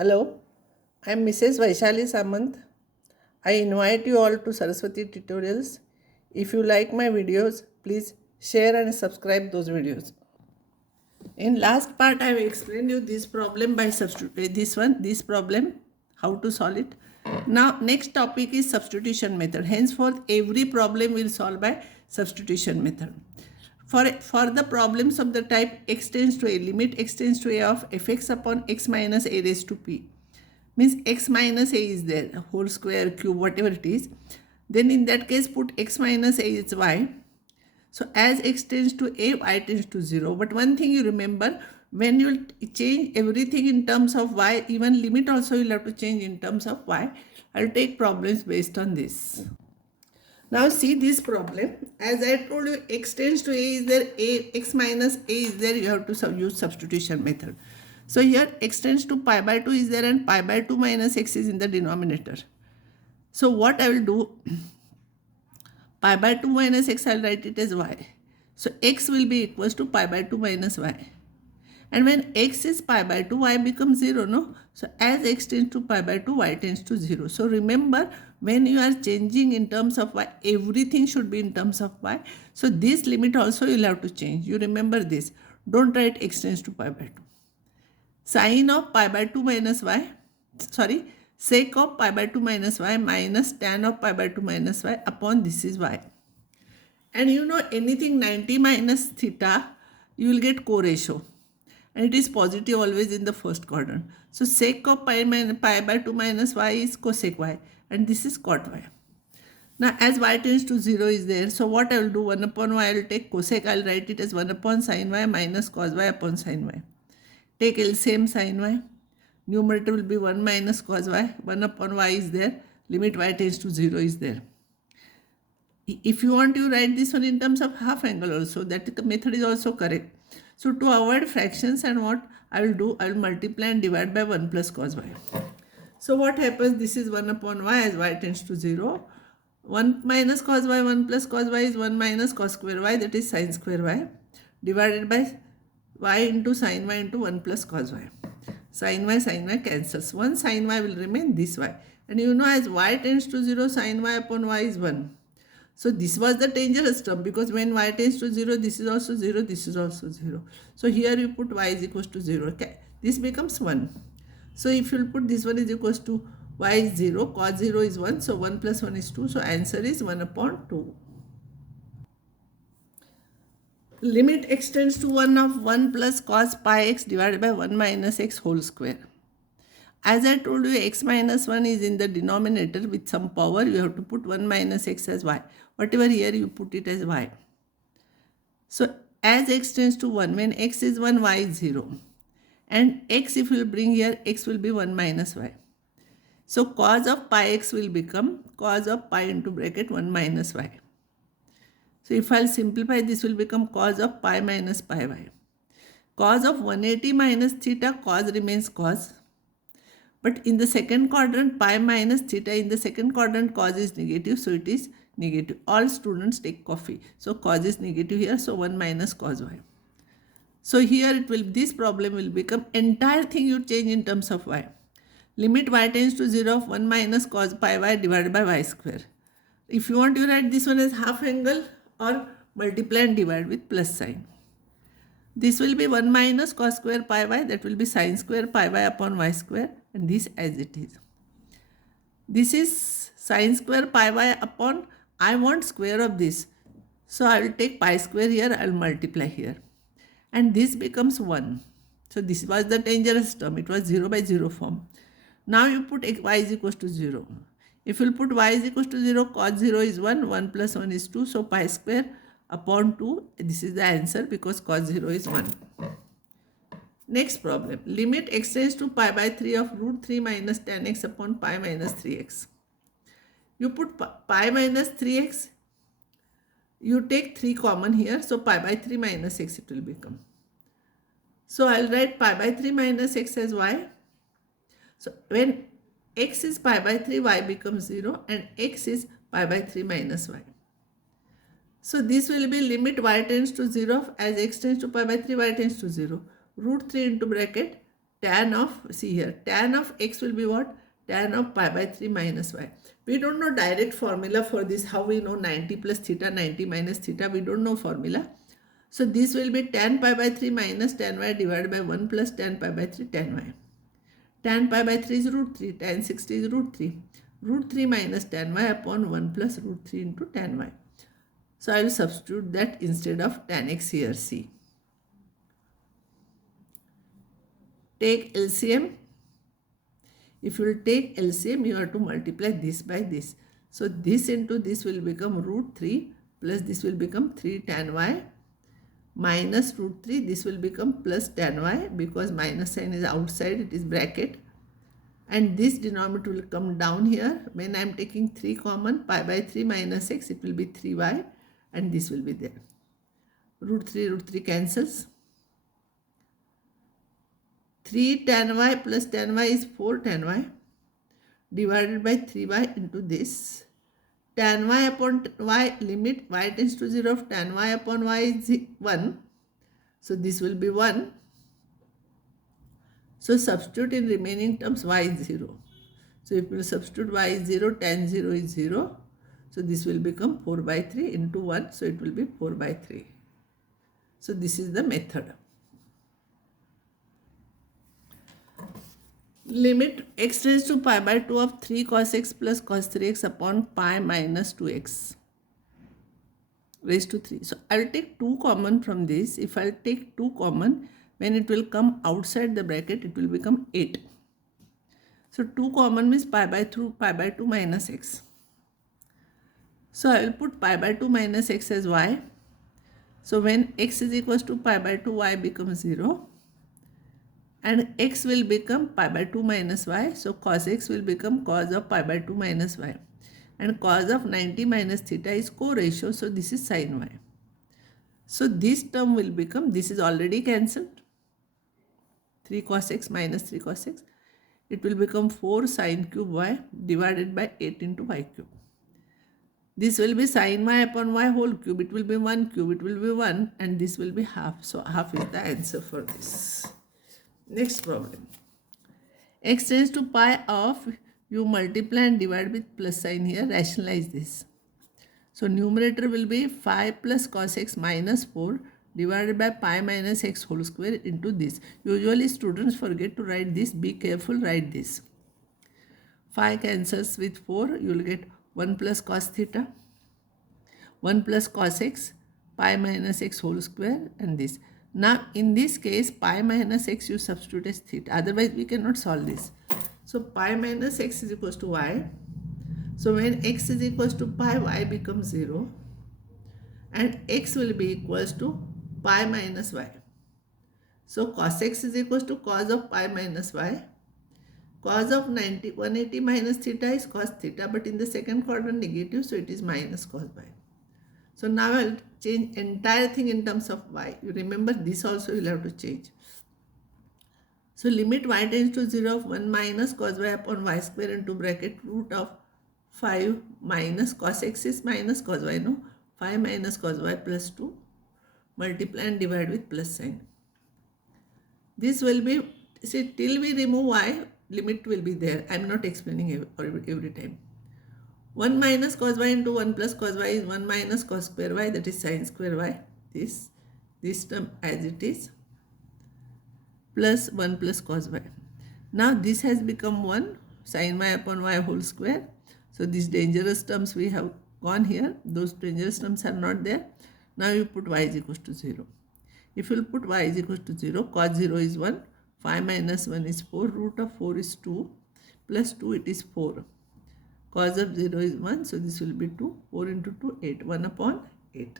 Hello, I am Mrs. Vaishali Samant. I invite you all to Saraswati Tutorials. If you like my videos, please share and subscribe those videos. In last part, I have explained you this problem by substitute. This problem, how to solve it. Now, next topic is substitution method. Henceforth, every problem will solve by substitution method. For the problems of the type x tends to a, limit x tends to a of fx upon x minus a raised to p, means x minus a is there, whole square, cube, whatever it is. Then in that case, put x minus a is y. So as x tends to a, y tends to 0. But one thing you remember, when you change everything in terms of y, even limit also you'll have to change in terms of y. I'll take problems based on this. Now see this problem. As I told you, x tends to a is there, x minus a is there, you have to use substitution method. So here x tends to pi by 2 is there and pi by 2 minus x is in the denominator. So what I will do, pi by 2 minus x, I will write it as y. So x will be equals to pi by 2 minus y. And when x is pi by 2, y becomes 0, no? So as x tends to pi by 2, y tends to 0. So remember, when you are changing in terms of y, everything should be in terms of y. So this limit also you will have to change. You remember this. Don't write x tends to pi by 2. Sine of pi by 2 minus y, sec of pi by 2 minus y minus tan of pi by 2 minus y upon this is y. And you know anything 90 minus theta, you will get co-ratio. And it is positive always in the first quadrant. So sec of pi by 2 minus y is cosec y. And this is cot y. Now as y tends to 0 is there. So what I will do, 1 upon y I will take cosec. I will write it as 1 upon sin y minus cos y upon sin y. Take LCM sin y. Numerator will be 1 minus cos y. 1 upon y is there. Limit y tends to 0 is there. If you want to write this one in terms of half angle also, that method is also correct. So to avoid fractions and what I will do, I will multiply and divide by 1 plus cos y. So what happens, this is 1 upon y as y tends to 0. 1 minus cos y, 1 plus cos y is 1 minus cos square y, that is sin square y, divided by y into sin y into 1 plus cos y. Sin y cancels. 1 sin y will remain this y. And you know as y tends to 0, sin y upon y is 1. So this was the dangerous term, because when y tends to 0, this is also 0, this is also 0. So here you put y is equals to 0. Okay. This becomes 1. So if you put this one is equals to y is 0, cos 0 is 1. So 1 plus 1 is 2. So answer is 1 upon 2. Limit x tends to 1 of 1 plus cos pi x divided by 1 minus x whole square. As I told you, x minus 1 is in the denominator with some power. You have to put 1 minus x as y. Whatever here, you put it as y. So as x tends to 1, when x is 1, y is 0. And x, if you bring here, x will be 1 minus y. So cos of pi x will become cos of pi into bracket 1 minus y. So if I'll simplify, this will become cos of pi minus pi y. Cos of 180 minus theta, cos remains cos. But in the second quadrant, pi minus theta, in the second quadrant, cos is negative, so it is negative. All students take coffee. So cos is negative here, so 1 minus cos y. So here it will, this problem will become, entire thing you change in terms of y. Limit y tends to 0 of 1 minus cos pi y divided by y square. If you want to write this one as half angle or multiply and divide with plus sign. This will be 1 minus cos square pi y, that will be sin square pi y upon y square, and this as it is. This is sin square pi y upon, I want square of this. So I will take pi square here, I will multiply here. And this becomes 1. So this was the dangerous term, it was 0 by 0 form. Now you put y is equals to 0. If you put y is equals to 0, cos 0 is 1, 1 plus 1 is 2, so pi square upon 2, this is the answer because cos 0 is 1. Next problem, limit x tends to pi by 3 of root 3 minus tan x upon pi minus 3x. You put pi minus 3x, you take 3 common here, so pi by 3 minus x it will become. So I will write pi by 3 minus x as y. So when x is pi by 3, y becomes 0 and x is pi by 3 minus y. So this will be limit y tends to 0 as x tends to pi by 3, y tends to 0. Root 3 into bracket tan of, see here, tan of x will be what? Tan of pi by 3 minus y. We don't know direct formula for this. How we know 90 plus theta, 90 minus theta? We don't know formula. So this will be tan pi by 3 minus tan y divided by 1 plus tan pi by 3 tan y. Tan pi by 3 is root 3. Tan 60 is root 3. Root 3 minus tan y upon 1 plus root 3 into tan y. So I will substitute that instead of tan x here. See. Take LCM. If you will take LCM, you have to multiply this by this. So this into this will become root 3 plus this will become 3 tan y minus root 3. This will become plus tan y because minus sign is outside, it is bracket. And this denominator will come down here. When I am taking 3 common, pi by 3 minus x, it will be 3y and this will be there. Root 3 cancels. 3 tan y plus tan y is 4 tan y divided by 3y into this. Tan y upon y, limit y tends to 0 of tan y upon y is 1. So this will be 1. So substitute in remaining terms y is 0. So if you substitute y is 0, tan 0 is 0. So this will become 4 by 3 into 1. So it will be 4 by 3. So this is the method. Limit x raised to pi by 2 of 3 cos x plus cos 3x upon pi minus 2x raised to 3. So I will take 2 common from this. If I take 2 common, when it will come outside the bracket, it will become 8. So 2 common means pi by 2 minus x. So I will put pi by 2 minus x as y. So when x is equals to pi by 2, y becomes 0. And x will become pi by 2 minus y. So cos x will become cos of pi by 2 minus y. And cos of 90 minus theta is co-ratio. So this is sin y. So this term will become, this is already cancelled. 3 cos x minus 3 cos x. It will become 4 sin cube y divided by 8 into y cube. This will be sin y upon y whole cube. It will be 1 cube. It will be 1 and this will be half. So half is the answer for this. Next problem. X tends to pi of, you multiply and divide with plus sign here. Rationalize this. So numerator will be 5 plus cos x minus 4 divided by pi minus x whole square into this. Usually students forget to write this. Be careful, write this. 5 cancels with 4. You will get 1 plus cos theta, 1 plus cos x, pi minus x whole square and this. Now in this case, pi minus x you substitute as theta. Otherwise we cannot solve this. So pi minus x is equals to y. So when x is equals to pi, y becomes 0. And x will be equals to pi minus y. So cos x is equals to cos of pi minus y. Cos of 180 minus theta is cos theta. But in the second quadrant negative, so it is minus cos y. So now I will change entire thing in terms of y. You remember this also you will have to change. So limit y tends to 0 of 1 minus cos y upon y square into bracket root of 5 minus cos x is minus cos y, no? 5 minus cos y plus 2 multiply and divide with plus sign. This will be, see, till we remove y, limit will be there. I am not explaining every time. 1 minus cos y into 1 plus cos y is 1 minus cos square y, that is sin square y. This term as it is plus 1 plus cos y. Now this has become 1 sin y upon y whole square. So these dangerous terms we have gone here. Those dangerous terms are not there. Now you put y is equals to 0. If you put y is equals to 0, cos 0 is 1, 5 minus 1 is 4, root of 4 is 2, plus 2 it is 4. Cos of 0 is 1, so this will be 2. 4 into 2, 8. 1 upon 8.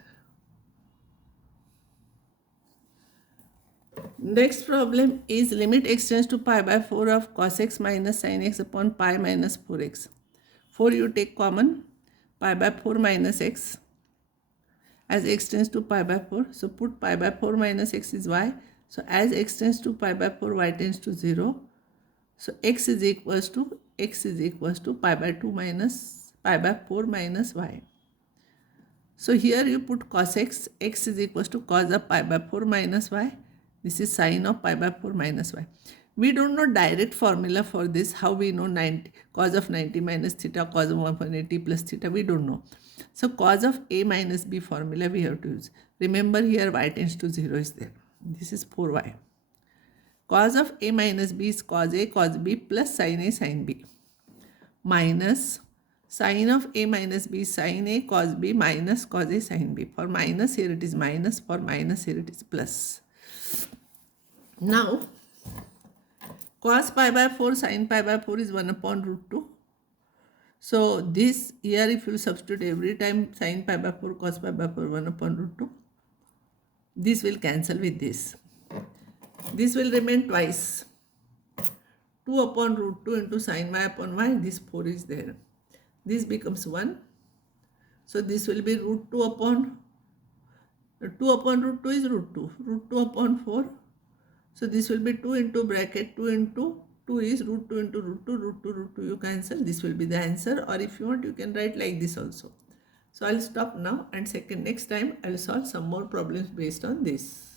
Next problem is limit x tends to pi by 4 of cos x minus sin x upon pi minus 4x. 4 you take common, pi by 4 minus x as x tends to pi by 4. So put pi by 4 minus x is y. So as x tends to pi by 4, y tends to 0. So x is equals to pi by 2 minus pi by 4 minus y. So here you put cos x, x is equals to cos of pi by 4 minus y. This is sin of pi by 4 minus y. We don't know direct formula for this. How we know 90 cos of 90 minus theta, cos of 180 plus theta, we don't know. So cos of a minus b formula we have to use. Remember here y tends to 0 is there. This is 4y. Cos of a minus b is cos a cos b plus sin a sin b minus sin of a minus b sin a cos b minus cos a sin b. For minus here it is minus, for minus here it is plus. Now cos pi by 4 sin pi by 4 is 1 upon root 2. So this here if you substitute every time sin pi by 4 cos pi by 4 1 upon root 2, this will cancel with this. This will remain twice. 2 upon root 2 into sin y upon y, this 4 is there. This becomes 1. So this will be root 2 upon root 2 is root 2. Root 2 upon 4. So this will be 2 into bracket 2 into 2 is root 2 into root 2, root 2, root 2 you cancel. This will be the answer, or if you want you can write like this also. So I'll stop now, and next time I'll solve some more problems based on this.